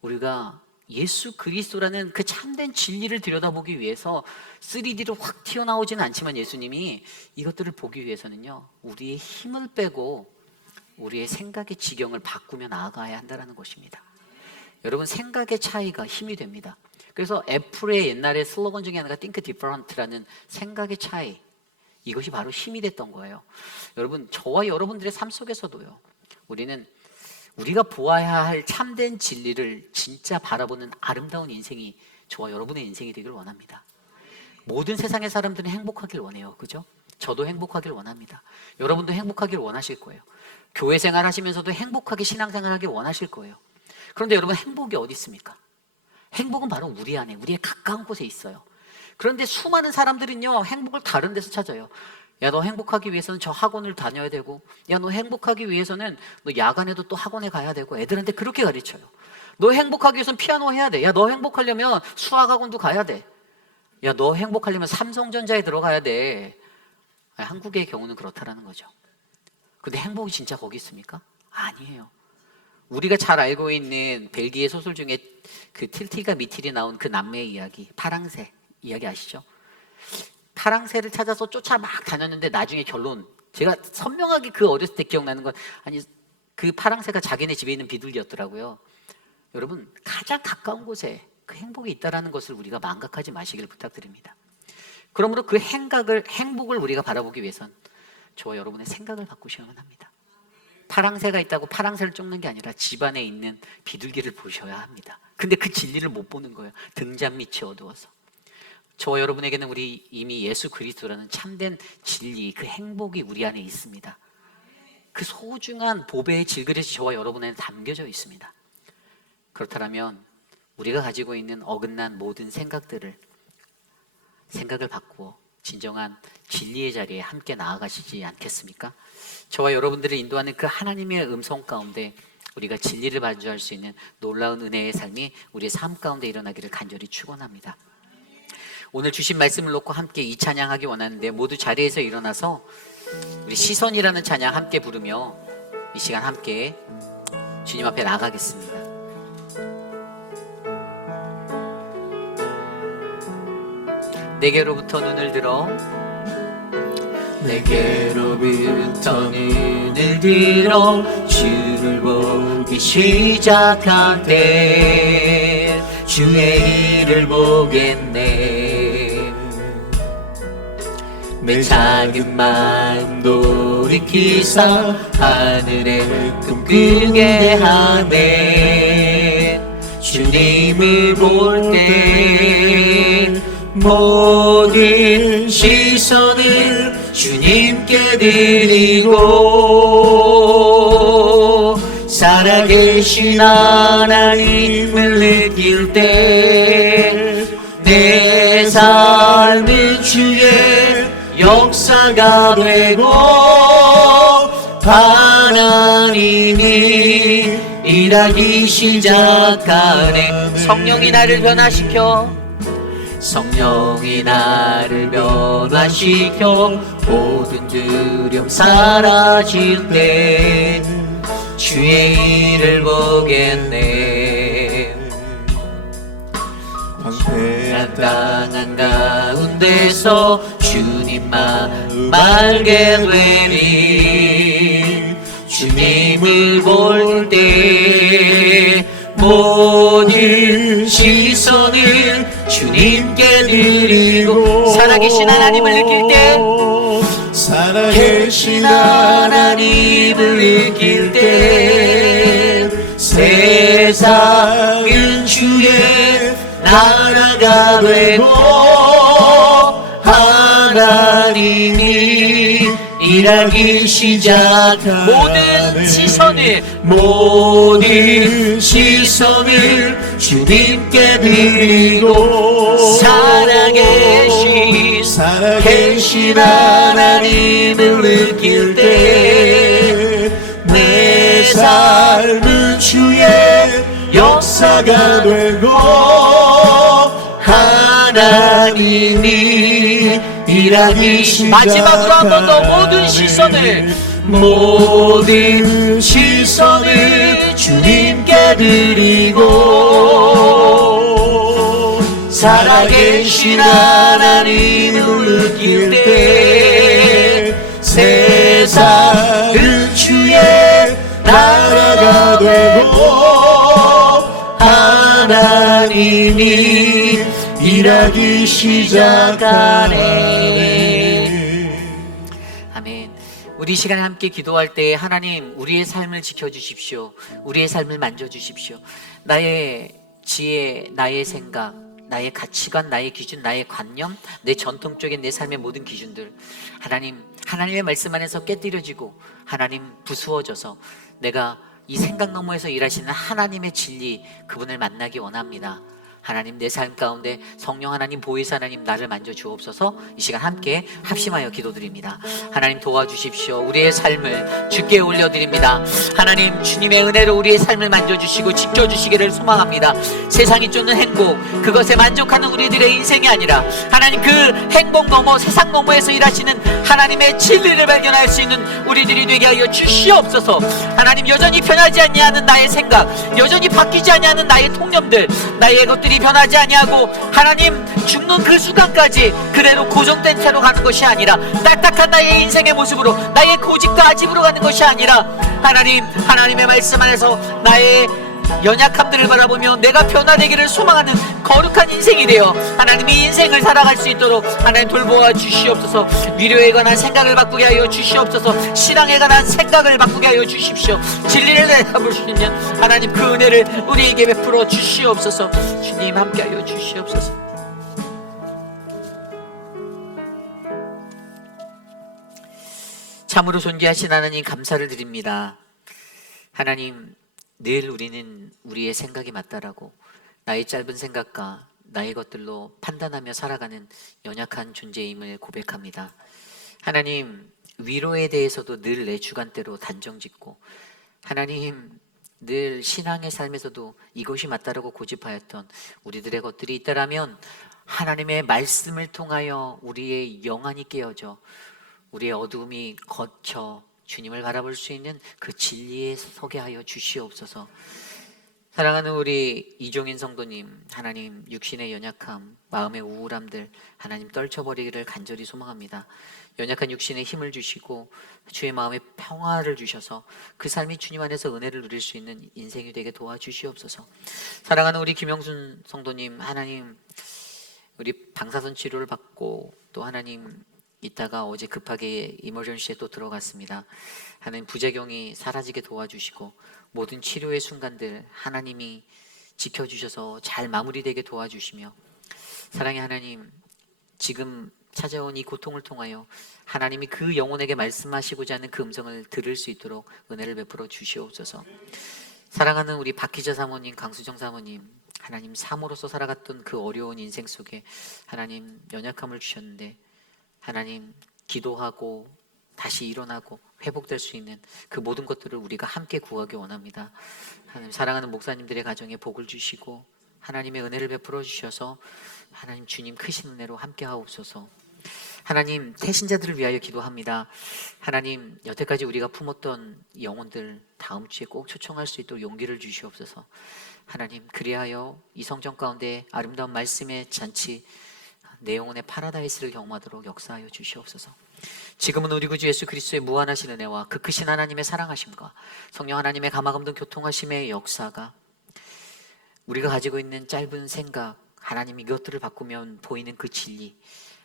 우리가 예수 그리스도라는 그 참된 진리를 들여다보기 위해서 3D로 확 튀어나오지는 않지만 예수님이 이것들을 보기 위해서는요, 우리의 힘을 빼고 우리의 생각의 지경을 바꾸며 나아가야 한다는 것입니다. 여러분, 생각의 차이가 힘이 됩니다. 그래서 애플의 옛날에 슬로건 중에 하나가 Think Different라는 생각의 차이, 이것이 바로 힘이 됐던 거예요. 여러분, 저와 여러분들의 삶 속에서도요, 우리가 보아야 할 참된 진리를 진짜 바라보는 아름다운 인생이 저와 여러분의 인생이 되길 원합니다. 모든 세상의 사람들은 행복하길 원해요. 그죠? 저도 행복하길 원합니다. 여러분도 행복하길 원하실 거예요. 교회 생활 하시면서도 행복하게 신앙생활 하길 원하실 거예요. 그런데 여러분, 행복이 어디 있습니까? 행복은 바로 우리 안에, 우리의 가까운 곳에 있어요. 그런데 수많은 사람들은요, 행복을 다른 데서 찾아요. 야, 너 행복하기 위해서는 저 학원을 다녀야 되고, 야, 너 행복하기 위해서는 너 야간에도 또 학원에 가야 되고, 애들한테 그렇게 가르쳐요. 너 행복하기 위해서는 피아노 해야 돼. 야, 너 행복하려면 수학학원도 가야 돼. 야, 너 행복하려면 삼성전자에 들어가야 돼. 한국의 경우는 그렇다라는 거죠. 근데 행복이 진짜 거기 있습니까? 아니에요. 우리가 잘 알고 있는 벨기에 소설 중에 그 틸티가 미틸이 나온 그 남매의 이야기, 파랑새 이야기 아시죠? 파랑새를 찾아서 쫓아 막 다녔는데 나중에 결론, 제가 선명하게 그 어렸을 때 기억나는 건, 아니, 그 파랑새가 자기네 집에 있는 비둘기였더라고요. 여러분, 가장 가까운 곳에 그 행복이 있다는 것을 우리가 망각하지 마시기를 부탁드립니다. 그러므로 그 행복을 우리가 바라보기 위해선 저와 여러분의 생각을 바꾸셔야만 합니다. 파랑새가 있다고 파랑새를 쫓는 게 아니라 집안에 있는 비둘기를 보셔야 합니다. 근데 그 진리를 못 보는 거예요. 등잔 밑이 어두워서. 저와 여러분에게는 우리 이미 예수 그리스도라는 참된 진리, 그 행복이 우리 안에 있습니다. 그 소중한 보배의 질그릇이 저와 여러분에는 담겨져 있습니다. 그렇다면 우리가 가지고 있는 어긋난 모든 생각을 바꾸어 진정한 진리의 자리에 함께 나아가시지 않겠습니까? 저와 여러분들을 인도하는 그 하나님의 음성 가운데 우리가 진리를 반주할 수 있는 놀라운 은혜의 삶이 우리의 삶 가운데 일어나기를 간절히 축원합니다. 오늘 주신 말씀을 놓고 함께 이 찬양하기 원하는데, 모두 자리에서 일어나서 우리 시선이라는 찬양 함께 부르며 이 시간 함께 주님 앞에 나가겠습니다. 내게로부터 눈을 들어, 내게로부터 눈을 들어 주를 보기 시작할 때 주의 일을 보겠네. 내 작은 마음 돌이키사 하늘에 꿈꾸게 하네. 주님을 볼 때 모든 시선을 주님께 드리고, 살아계신 하나님을 느낄 때 내 삶은 주의 역사가 되고 하나님이 일하기 시작하네. 성령이 나를 변화시켜, 성령이 나를 변화시켜 모든 두려움 사라질 때 주의 일을 보겠네. 방패한 땅 한가운데서 주님 마음 알게 되니, 주님을 볼 때 모든 시선을 주님께 드리고, 살아계신 하나님을 느낄 때, 살아계신 하나님을 느낄 때 세상은 주의 나라가 되고 하나님이 일하기 시작하네. 모든 시선을 주님께 드리고, 살아계신 하나님을 느낄 때 내 삶은 주의 역사가 되고 하나님이 일하기 시작하네. 마지막으로 한 번 더 모든 시선을 주님께 드리고, 살아계신 하나님을 느낄 때 세상은 주의 나라가 되고 하나님이 일하기 시작하네. 아멘. 우리 시간에 함께 기도할 때 하나님, 우리의 삶을 지켜주십시오. 우리의 삶을 만져주십시오. 나의 지혜, 나의 생각, 나의 가치관, 나의 기준, 나의 관념, 내 전통적인 내 삶의 모든 기준들, 하나님의 말씀 안에서 깨뜨려지고 하나님 부수어져서 내가 이 생각 너머에서 일하시는 하나님의 진리, 그분을 만나기 원합니다. 하나님, 내 삶 가운데 성령 하나님, 보혜사 하나님, 나를 만져 주옵소서. 이 시간 함께 합심하여 기도드립니다. 하나님 도와주십시오. 우리의 삶을 주께 올려드립니다. 하나님, 주님의 은혜로 우리의 삶을 만져주시고 지켜주시기를 소망합니다. 세상이 쫓는 행복, 그것에 만족하는 우리들의 인생이 아니라 하나님, 그 행복 너머, 세상 너머에서 일하시는 하나님의 진리를 발견할 수 있는 우리들이 되게 하여 주시옵소서. 하나님, 여전히 변하지 아니하는 나의 생각, 여전히 바뀌지 아니하는 나의 통념들, 나의 것들이 변하지 아니하고 하나님, 죽는 그 순간까지 그대로 고정된 채로 가는 것이 아니라, 딱딱한 나의 인생의 모습으로, 나의 고집과 아집으로 가는 것이 아니라 하나님, 하나님의 말씀 안에서 나의 연약함들을 바라보며 내가 변화되기를 소망하는 거룩한 인생이 되어 하나님이 인생을 살아갈 수 있도록 하나님 돌보아 주시옵소서. 위로에 관한 생각을 바꾸게 하여 주시옵소서. 신앙에 관한 생각을 바꾸게 하여 주십시오. 진리를 내다볼 수 있는 하나님, 그 은혜를 우리에게 베풀어 주시옵소서. 주님 함께 하여 주시옵소서. 참으로 존귀하신 하나님, 감사를 드립니다. 하나님, 늘 우리는 우리의 생각이 맞다라고, 나의 짧은 생각과 나의 것들로 판단하며 살아가는 연약한 존재임을 고백합니다. 하나님, 위로에 대해서도 늘 내 주관대로 단정짓고, 하나님, 늘 신앙의 삶에서도 이것이 맞다라고 고집하였던 우리들의 것들이 있다라면 하나님의 말씀을 통하여 우리의 영안이 깨어져 우리의 어두움이 거쳐 주님을 바라볼 수 있는 그 진리에 서게 하여 주시옵소서. 사랑하는 우리 이종인 성도님, 하나님 육신의 연약함, 마음의 우울함들 하나님 떨쳐버리기를 간절히 소망합니다. 연약한 육신에 힘을 주시고 주의 마음에 평화를 주셔서 그 삶이 주님 안에서 은혜를 누릴 수 있는 인생이 되게 도와주시옵소서. 사랑하는 우리 김영순 성도님, 하나님 우리 방사선 치료를 받고 또 하나님 이따가 어제 급하게 이머전시에 또 들어갔습니다. 하나님 부작용이 사라지게 도와주시고 모든 치료의 순간들 하나님이 지켜주셔서 잘 마무리되게 도와주시며, 사랑의 하나님, 지금 찾아온 이 고통을 통하여 하나님이 그 영혼에게 말씀하시고자 하는 그 음성을 들을 수 있도록 은혜를 베풀어 주시옵소서. 사랑하는 우리 박희자 사모님, 강수정 사모님, 하나님 사모로서 살아갔던 그 어려운 인생 속에 하나님 연약함을 주셨는데 하나님 기도하고 다시 일어나고 회복될 수 있는 그 모든 것들을 우리가 함께 구하기 원합니다. 하나님 사랑하는 목사님들의 가정에 복을 주시고 하나님의 은혜를 베풀어 주셔서 하나님 주님 크신 은혜로 함께 하옵소서. 하나님 태신자들을 위하여 기도합니다. 하나님 여태까지 우리가 품었던 영혼들 다음 주에 꼭 초청할 수 있도록 용기를 주시옵소서. 하나님 그리하여 이 성전 가운데 아름다운 말씀의 잔치 내 영혼의 파라다이스를 경험하도록 역사하여 주시옵소서. 지금은 우리 구주 예수 그리스도의 무한하신 은혜와 그 크신 하나님의 사랑하심과 성령 하나님의 감화감동 교통하심의 역사가 우리가 가지고 있는 짧은 생각, 하나님 이것들을 바꾸면 보이는 그 진리,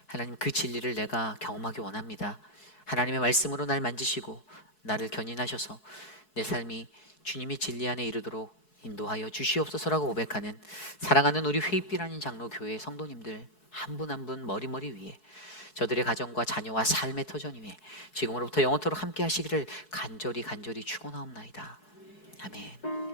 하나님 그 진리를 내가 경험하기 원합니다. 하나님의 말씀으로 날 만지시고 나를 견인하셔서 내 삶이 주님의 진리 안에 이르도록 인도하여 주시옵소서라고 고백하는 사랑하는 우리 회입빛 아닌 장로교회 성도님들 한 분 한 분 머리머리 위에 저들의 가정과 자녀와 삶의 터전 위에 지금으로부터 영원토록 함께 하시기를 간절히 축원하옵나이다. 아멘.